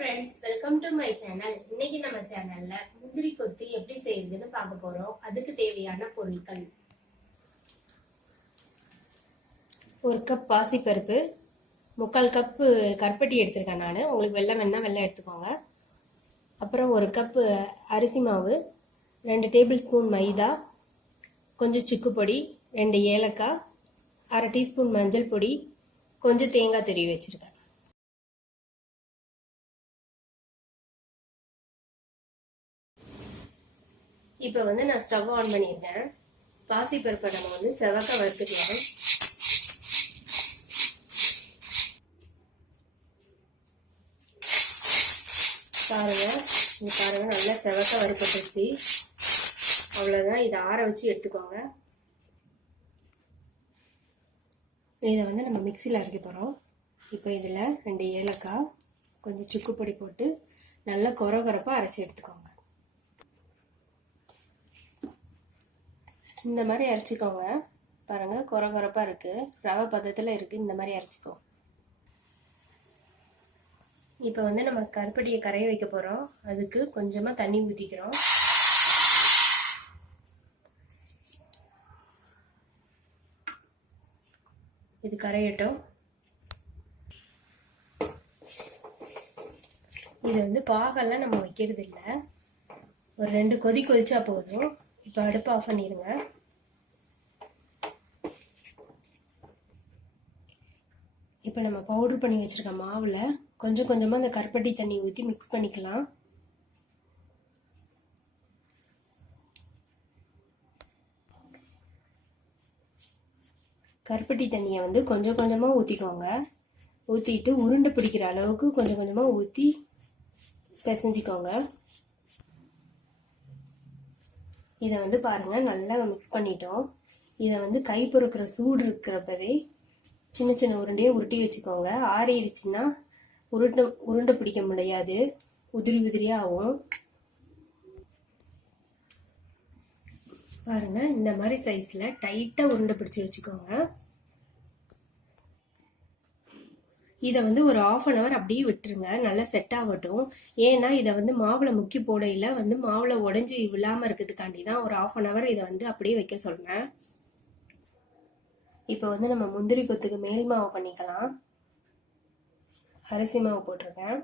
friends, welcome to my channel. இன்னைக்கு நம்ம சேனல்ல முந்திரி கொத்து எப்படி செய்யறதுன்னு பார்க்க போறோம். அதுக்கு தேவையான பொருட்கள்: 1 கப் பாசிப்பருப்பு, 3/4 கப் கருப்பட்டி எடுத்துருக்கேன் நான். உங்களுக்கு வெல்லம் வேணா வெல்லம் எடுத்துக்கோங்க. அப்புறம் 1 கப் அரிசி மாவு, 2 டேபிள் ஸ்பூன் மைதா, கொஞ்சம் சுக்கு பொடி, 2 ஏலக்காய், 1/2 டீஸ்பூன் மஞ்சள் பொடி, கொஞ்சம் தேங்காய் துருவி வச்சிருக்கேன். இப்போ நான் ஸ்டவ் ஆன் பண்ணியிருக்கேன். பாசிப்பருப்பை நம்ம செவக்க வறுத்துக்கலாம். பாருங்க நல்லா செவக்க வறுப்பட்டுச்சு. அவ்வளோதான், இதை ஆற வச்சு எடுத்துக்கோங்க. இதை நம்ம மிக்சியில் அரைக்க போகிறோம். இப்போ இதில் 2 ஏலக்காய், கொஞ்சம் சுக்கு பொடி போட்டு நல்லா கொரகொரப்பாக அரைச்சி எடுத்துக்கோங்க. இந்த மாதிரி அரைச்சிக்கோங்க. பாருங்க கொரகொரப்பா இருக்கு, ரவை பதத்துல இருக்கு. இந்த மாதிரி அரைச்சிக்கோ. இப்போ நம்ம கருப்பட்டியை கரைய வைக்க போறோம். அதுக்கு கொஞ்சமா தண்ணி ஊத்திக்கிறோம். இது கரையட்டும். இது பாகெல்லாம் நம்ம வைக்கிறது இல்லை, ஒரு 2 கொதி கொதிச்சா போதும். இப்போ அடுப்பு ஆஃப் பண்ணிடுங்க. இப்போ நம்ம பவுடர் பண்ணி வச்சிருக்க மாவுல கொஞ்சம் கொஞ்சமா அந்த கருப்பட்டி தண்ணி ஊற்றி மிக்ஸ் பண்ணிக்கலாம். கருப்பட்டி தண்ணியை கொஞ்சம் கொஞ்சமா ஊற்றிக்கோங்க. ஊற்றிட்டு உருண்டை பிடிக்கிற அளவுக்கு கொஞ்சம் கொஞ்சமா ஊற்றி பிசைஞ்சிக்கோங்க. இதை பாருங்க நல்லா மிக்ஸ் பண்ணிட்டோம். இதை கை பொறுக்கிற சூடு இருக்கிறப்பவே சின்ன சின்ன உருண்டையை உருட்டி வச்சுக்கோங்க. ஆறிடுச்சுன்னா உருண்டை பிடிக்க முடியாது, உதிரி உதிரியா ஆகும். பாருங்க இந்த மாதிரி சைஸ்ல டைட்டா உருண்டை பிடிச்சு வச்சுக்கோங்க. இதை ஒரு 1/2 hour அப்படியே விட்டுருங்க, நல்லா செட் ஆகட்டும். ஏன்னா இதை மாவுல முக்கி போடையில மாவுல உடைஞ்சு விழாம இருக்கிறதுக்காண்டி தான் ஒரு 1/2 hour இதை அப்படியே வைக்க சொல்றேன். இப்போ நம்ம முந்திரி கொத்துக்கு மேல் மாவு பண்ணிக்கலாம். அரிசி மாவு போட்டிருக்கேன்,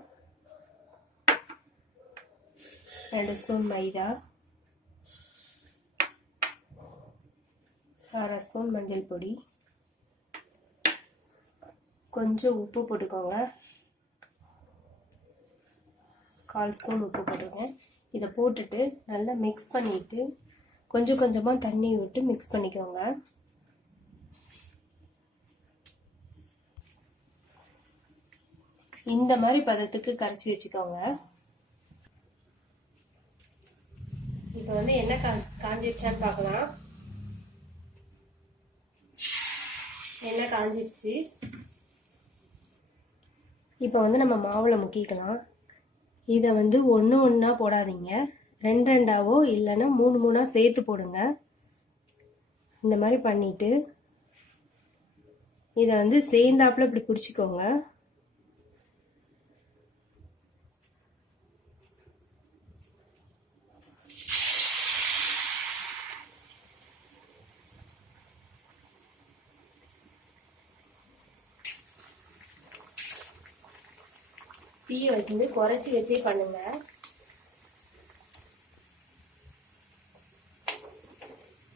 2 ஸ்பூன் மைதா, 1/2 ஸ்பூன் மஞ்சள் பொடி, கொஞ்சம் உப்பு போட்டுக்கோங்க. 1/4 ஸ்பூன் உப்பு போட்டுக்கோங்க. இதை போட்டுட்டு நல்லா மிக்ஸ் பண்ணிட்டு கொஞ்சம் கொஞ்சமா தண்ணி விட்டு மிக்ஸ் பண்ணிக்கோங்க. இந்த மாதிரி பதத்துக்கு கரைச்சி வச்சுக்கோங்க. இப்போ எண்ணெய் காஞ்சிருச்சான்னு பார்க்கலாம். எண்ணெய் காஞ்சிருச்சு. இப்போ நம்ம மாவுல முக்கிக்கலாம். இதை ஒன்று ஒன்றா போடாதீங்க, 2 2ஆவோ இல்லைன்னா 3 3ஆ சேர்த்து போடுங்க. இந்த மாதிரி பண்ணிட்டு இதை சேர்ந்தாப்புல இப்படி பிடிச்சிக்கோங்க. தீயை குறைச்சி வச்சே பண்ணுங்க.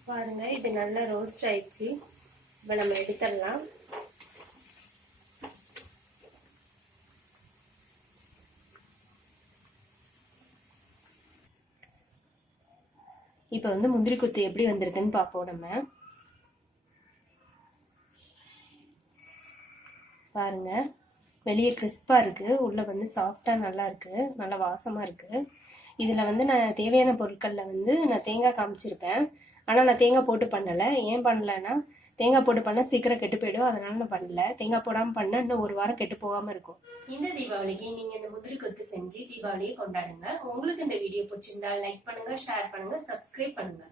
பாருங்க இது நல்லா ரோஸ்ட் ஆயிடுச்சு. இப்ப நம்ம எடுத்துடலாம். இப்ப முந்திரி கொத்து எப்படி வந்திருக்குன்னு பார்ப்போம். நம்ம பாருங்க வெளியே கிறிஸ்பா இருக்கு, உள்ள சாஃப்டா நல்லா இருக்கு, நல்லா வாசமா இருக்கு. இதுல நான் தேவையான பொருட்கள்ல நான் தேங்காய் காமிச்சிருப்பேன். ஆனா நான் தேங்காய் போட்டு பண்ணல. ஏன் பண்ணலன்னா தேங்காய் போட்டு பண்ண சீக்கிரம் கெட்டு போயிடும், அதனால நான் பண்ணல. தேங்காய் போடாம பண்ண இன்னும் 1 வாரம் கெட்டு போகாம இருக்கும். இந்த தீபாவளிக்கு நீங்க இந்த முந்திரி கொத்து செஞ்சு தீபாவளியை கொண்டாடுங்க. உங்களுக்கு இந்த வீடியோ பிடிச்சிருந்தா லைக் பண்ணுங்க, ஷேர் பண்ணுங்க, சப்ஸ்கிரைப் பண்ணுங்க.